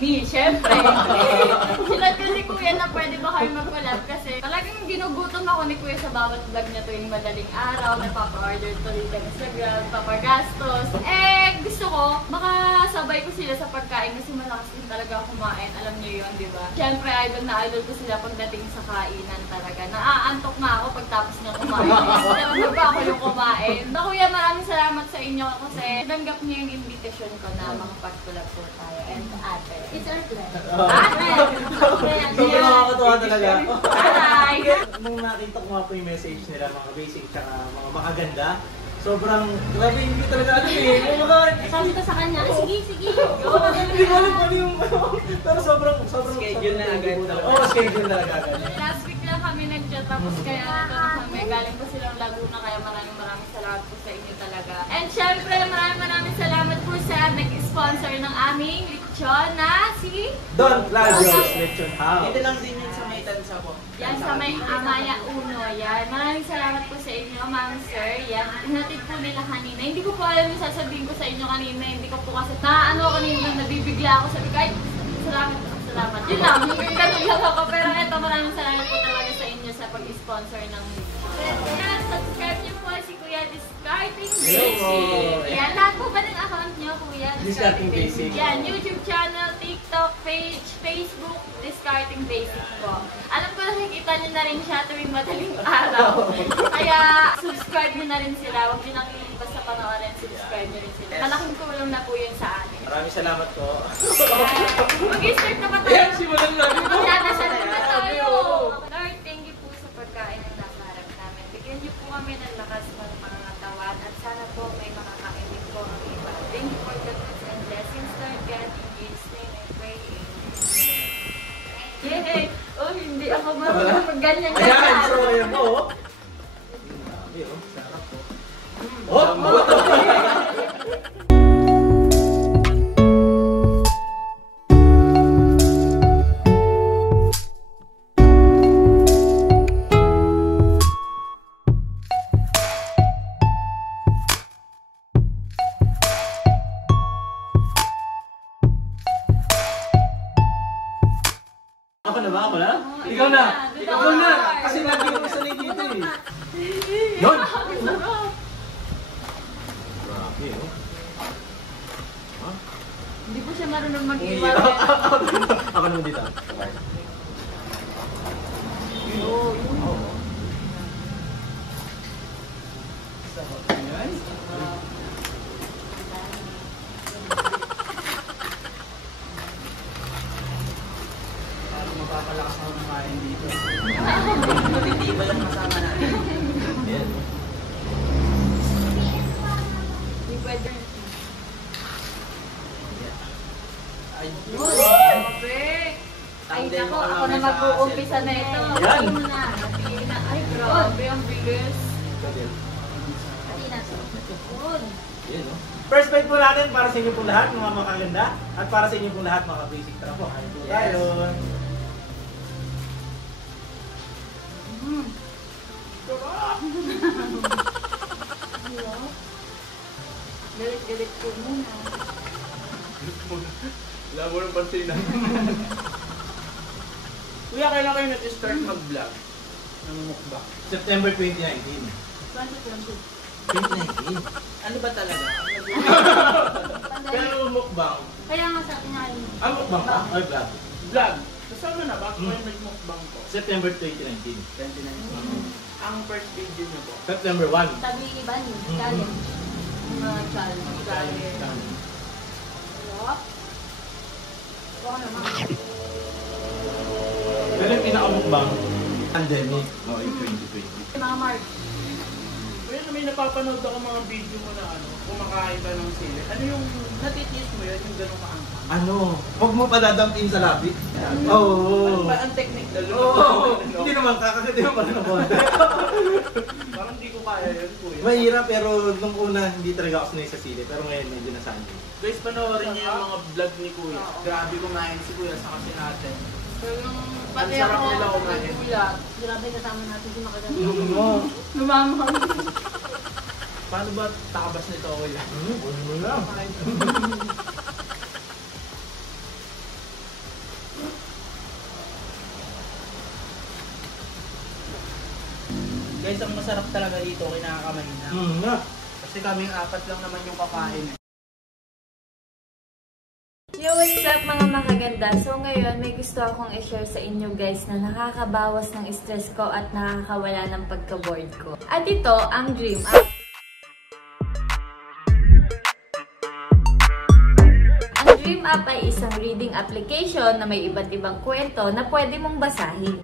Me, syempre. Sinad ko si Kuya na pwede ba kayo mag-collab kasi talagang ginugutom ako ni Kuya sa bawat vlog niya tuwing madaling araw. Nagpapa-order tuloy sa Instagram, papagastos. Gusto ko, makasabay ko sila sa pagkain kasi malakas din talaga kumain. Alam niyo yun, di ba? Syempre, idol na idol ko sila pagdating sa kainan talaga. Naaantok na ako pagtapos niya kumain. Pero ba ako yung kumain. Na Kuya, maraming salamat sa inyo kasi tanggap niyo yung invitation ko na makapag-collab po tayo. And ate. It's our pleasure. Ate! Sobrang nakakatuwa talaga. Hi! Nung nakita ko nga po yung message nila, mga basic tsaka mga makaganda, sobrang grabe hindi talaga ano eh. Sabi ko sa kanya, sige. Hindi ko alam ano yung pero sobrang schedule na agad. Oo, schedule na agad. Last week lang kami nag-chat tapos kaya ito na kami. Galing po silang Laguna kaya maraming salamat po sa inyo talaga. And syempre maraming salamat po sa nag-sponsor ng aming lechon na si Don Lajos Lechon House. Dito lang din yun sa may tansa po. yan sa may Amaya Uno. Yan. Maraming salamat po sa inyo, ma'am sir. Yan. Hinatid po nila kanina. Hindi ko po alam yung sasabihin ko sa inyo kanina. Hindi ko po kasi kanina nabibigla ako. Sabi ko, ay, salamat. Yun lang. Ganun lang ako. Pero eto, maraming salamat po talaga sa inyo sa pag-sponsor ng yan. Subscribe niyo po si Kuya Discarding Basic. Yan. Lahat po ba ng account niyo, Kuya? Discarding Basic. Yan. YouTube channel, TikTok, page, Facebook, Discarding Basic po. Alam ko nakikita niyo na rin siya tuwing madaling araw. Kaya subscribe niyo na rin sila. Huwag niyo nang ilipas sa panoorin. Subscribe niyo rin sila. Malaking tulong na po yun sa akin. Maraming salamat po. Mag-start na ba tayo? Yes, simulan natin. Magdadasal na tayo. Lord, thank you po sa pagkain ng nasa harap namin. Bigyan niyo po kami ng lakas ng pangangatawan at sana po may makakain din po ang iba. Thank you for the goods and blessings, Lord God. In Jesus' name I pray. Yay! Oh, hindi ako marunong mag-ganyan. Ayan, so ayan po. Dami oh, sarap po. Oh, Ako na ba? Ako na? Ikaw na! Ikaw na! Kasi lagi ko sanay dito eh. Yun! Grabe oh. Hindi po siya marunong mag-iwan. Ako naman dito. Mapapalakas ako ng kain dito. Matitiba yung kasama natin. Ayan. Hindi pwede. Ayun. Grabe! Ay, nako, ako na mag-uumpisa na ito. Yan. Ay, mo na. Natiin na. Ay, grabe, ang bilis. Ayan oh. First bite po natin para sa inyo po lahat mga makaganda at para sa inyo po lahat mga basic. Tara po, kain po tayo. Galit-galit ko muna. Wala mo ng pansin na. Kuya, kailan kayo nag-start mag-vlog? Namumukbang. September 2019. 2019? Ano ba talaga? Pero mukbang. Kaya nga sa akin ay Mukbang ka? Ay, vlog. Vlog. Kasama na ba? Kung nag-mukbang po? September 2019. 29. Ang first video niyo po? September 1. sabi ni Ivan, challenge. Mga challenge. Hello? Baka naman. Pero yung pinakamukbang, pandemic. No, in 2020. Mga March. Kuya, may napapanood ako mga video mo na kumakain ka ng sili. Ano yung natitiis mo yan, yung gano'ng kaangka? Ano? Huwag mo pa dadampin sa lapit. Oo. Ano ba ang technique na Oo. Hindi naman, kakagati mo pa rin ako. Parang hindi ko kaya yun, kuya. Mahirap pero nung una hindi talaga ako sanay sa sili. Pero ngayon medyo nasanay. Guys, panoorin niyo yung mga vlog ni kuya. Grabe kumain si kuya sa kasi natin. Pati Ang sarap ako nila kumain. nagkulat. Grabe kasama natin si Makaganda. Lumama. Paano ba takabas nito, kuya? Ano mo lang. Guys, ang masarap talaga dito, kinakakamahina. Nga. Kasi kaming apat lang naman yung kakain. Yo, what's up mga makaganda? So ngayon, may gusto akong i-share sa inyo guys na nakakabawas ng stress ko at nakakawala ng pagka-bored ko. At ito, ang Dream App. Ang Dream App ay isang reading application na may iba't ibang kwento na pwede mong basahin.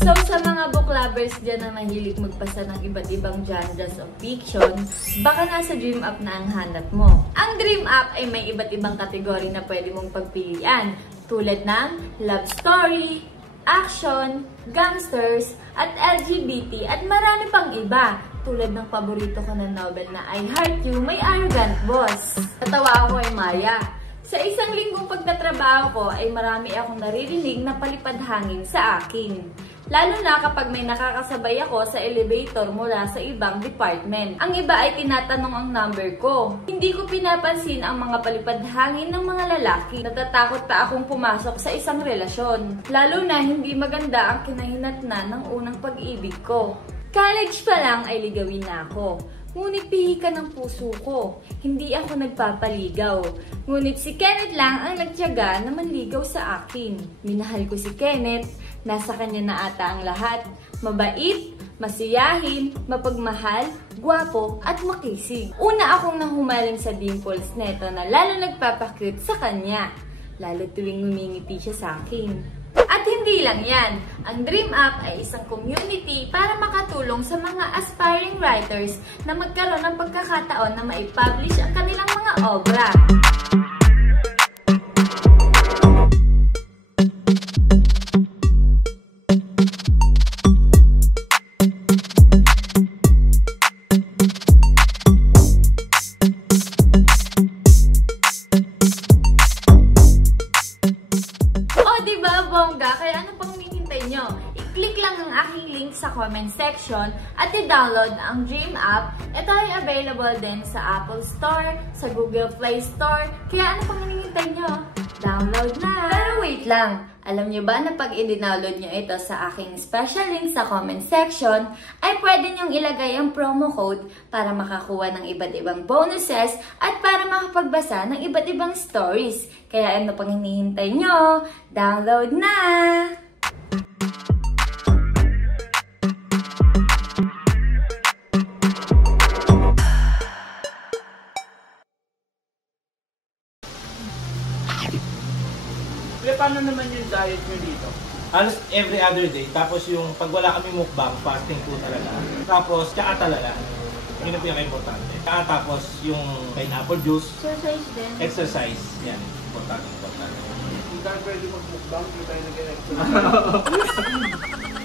So, sa mga book lovers dyan na mahilig magbasa ng iba't ibang genres of fiction, baka nasa Dream App na ang hanap mo. Ang Dream App ay may iba't ibang kategory na pwede mong pagpilian, tulad ng love story, action, gangsters, at LGBT, at marami pang iba, tulad ng paborito ko na novel na I Heart You, May Arrogant Boss. Natawa ako ay Maya. Sa isang linggong pagtatrabaho ko ay marami akong naririnig na palipad hangin sa akin. Lalo na kapag may nakakasabay ako sa elevator mula sa ibang department. Ang iba ay tinatanong ang number ko. Hindi ko pinapansin ang mga palipad hangin ng mga lalaki. Natatakot pa akong pumasok sa isang relasyon. Lalo na hindi maganda ang kinahinatnan ng unang pag-ibig ko. College pa lang ay ligawin na ako. Ngunit pihikan ng puso ko. Hindi ako nagpapaligaw. Ngunit si Kenneth lang ang nagtiyaga na manligaw sa akin. Minahal ko si Kenneth. Nasa kanya na ata ang lahat. Mabait, masiyahin, mapagmahal, gwapo, at makisig. Una akong nahumaling sa dimples neto na lalo nagpapakute sa kanya. Lalo tuwing ngumingiti siya sa akin. At hindi lang yan, ang Dream App ay isang community para makatulong sa mga aspiring writers na magkaroon ng pagkakataon na maipublish ang kanilang mga obra. Bongga, kaya ano pang hinihintay nyo? I-click lang ang aking link sa comment section at i-download ang Dream App. Ito ay available din sa Apple Store, sa Google Play Store, kaya ano pang hinihintay nyo? Download na! Pero wait lang, alam nyo ba na pag i-download nyo ito sa aking special link sa comment section, ay pwede nyong ilagay ang promo code para makakuha ng iba't ibang bonuses at para makapagbasa ng iba't ibang stories. Kaya ano pang hinihintay nyo? Download na! Pero paano naman yung diet nyo dito? Halos every other day. Tapos yung pag wala kami mukbang, fasting po talaga. Tapos tsaka talaga. Yun ang pinaka-importante. Tsaka tapos yung pineapple juice. Exercise din. Exercise. Yan. Importante. Hindi tayo pwede mag-mukbang, hindi tayo nag-exercise.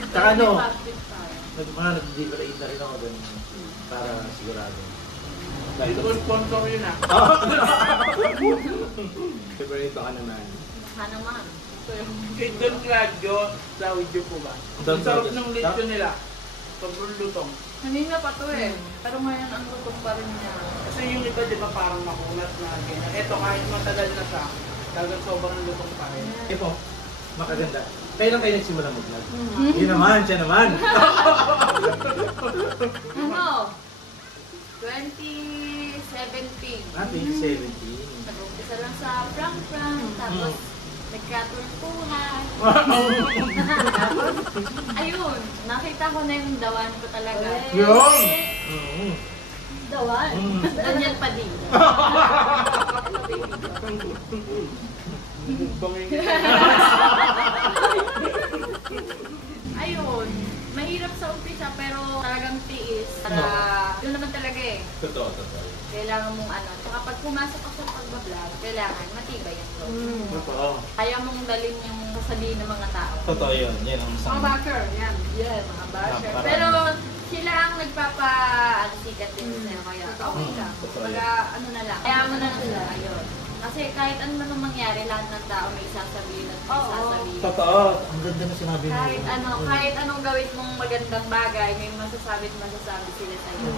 Tsaka ano, nag-liberate na rin ako ganun. Para sigurado. Dito ko sponsor yun ah. Favorite ka naman. Sana man. Kay Don Claudio, sa video po ba? Don Ang sarap Claudio. ng lechon nila. Sobrang lutong. Kanina pa to eh. Pero ngayon ang lutong pa rin niya. Kasi yung iba di ba parang makunat na ganyan. Eto kahit matagal na siya, talagang sobrang lutong pa rin. Ito, makaganda. Kailan kayo nagsimula mag-vlog? Yun naman, siya naman. Ano? 2017. 2017. Nag-umpisa lang sa prank-prank, tapos nagkatulpuhan. Ayun, nakita ko na yung dawan ko talaga. Yun! Dawan? Daniel Padilla. Ayun, mahirap sa umpisa pero talagang tiis. Yun naman talaga eh. Totoo. Kailangan mong ano. Tsaka pag pumasok ka sa pag-vlog, kailangan matibay ang loob. Totoo. Kaya mong dalhin yung sasabihin ng mga tao. Totoo yun. Yan ang isang... Mga basher, yan. Yan, mga basher. Parang- Pero sila ang nagpapa-sikat din sa'yo. Kaya okay lang. Totoo Kumbaga, ano na lang. Kaya mo na lang sila. Ayun. Kasi kahit ano man mangyari, lahat ng tao may sasabihin at may sasabihin. Totoo. Ang ganda na sinabi mo. Kahit anong gawin mong magandang bagay, may masasabi at masasabi sila sa'yo.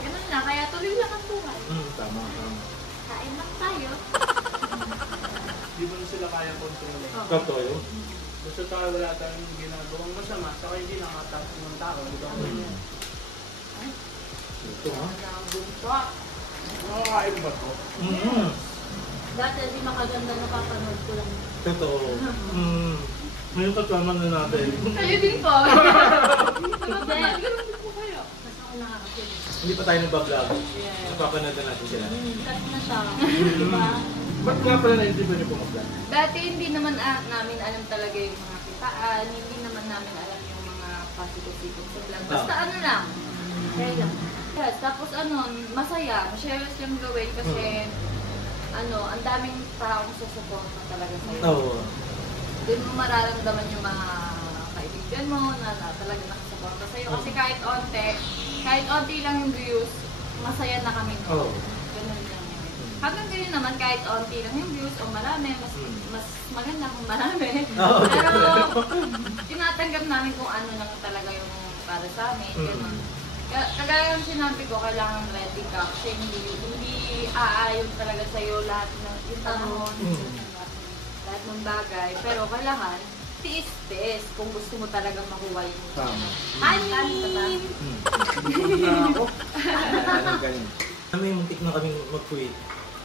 Ganun lang. Kaya tuloy lang ang buhay. Tama. Kain lang tayo. Di mo na sila kaya kontrolin. Oo. Totoo yun. Basta tayo wala tayong ginagawang masama, saka hindi nakatapos ng tao. Di ba? Ito ha. Ang buntot. Nakakain ba to? Dati hindi makaganda napapanood ko lang. Totoo. Ngayon kasama na natin. Kayo din po. Hindi. Mas ako nakakasin. Hindi pa tayo nagbablog. Yeah. Napapanood na natin sila. Cut na siya. Diba? Ba't nga pala naisip niyo po mag-vlog? Dati hindi naman namin alam talaga yung mga kitaan, hindi naman namin alam yung mga positive sa vlog. Basta ano lang, kaya lang. Yes, tapos masaya, masayos yung gawin kasi ang daming taong susuporta talaga sa'yo. Oo. Doon mo mararamdaman yung mga kaibigan mo na talaga nakasuporta sa'yo. Kasi kahit onti lang yung views, masaya na kami Oo. noon. Ganun lang yun. Hanggang ganyan naman, kahit onti lang yung views o marami, mas maganda kung marami. Oo. Pero tinatanggap namin kung ano lang talaga yung para sa amin. Ganun. Kagaya yung sinabi ko, kailangan ready ka kasi hindi aayon talaga sa'yo lahat ng panahon, lahat ng bagay. Pero kailangan, tiis-tiis kung gusto mo talagang makuha yung Tama. Anin! Ako? May muntik na kaming mag-quit.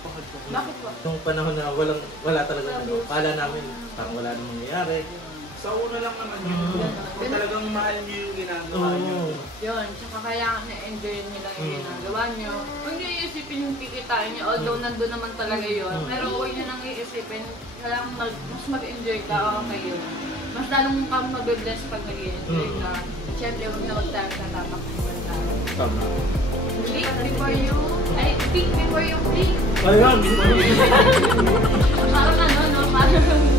Bakit po? Nung panahon na wala talaga kala namin parang wala namang nangyayari. Sa una lang naman yun. Kung talagang mahal niyo yung ginagawa niyo. Yun, tsaka kailangan na-enjoy nyo lang yung ginagawa nyo. Huwag nyo iisipin yung kikitain nyo, although nandun naman talaga yun. Pero huwag nyo nang iisipin, kailangan mas mag-enjoy ka, okay yun. Mas lalong kang mag-bless pag nag-enjoy ka. Siyempre, huwag na huwag tayo tatapak ng banda. Tama. Think before you blink. Ayun! Parang no? Parang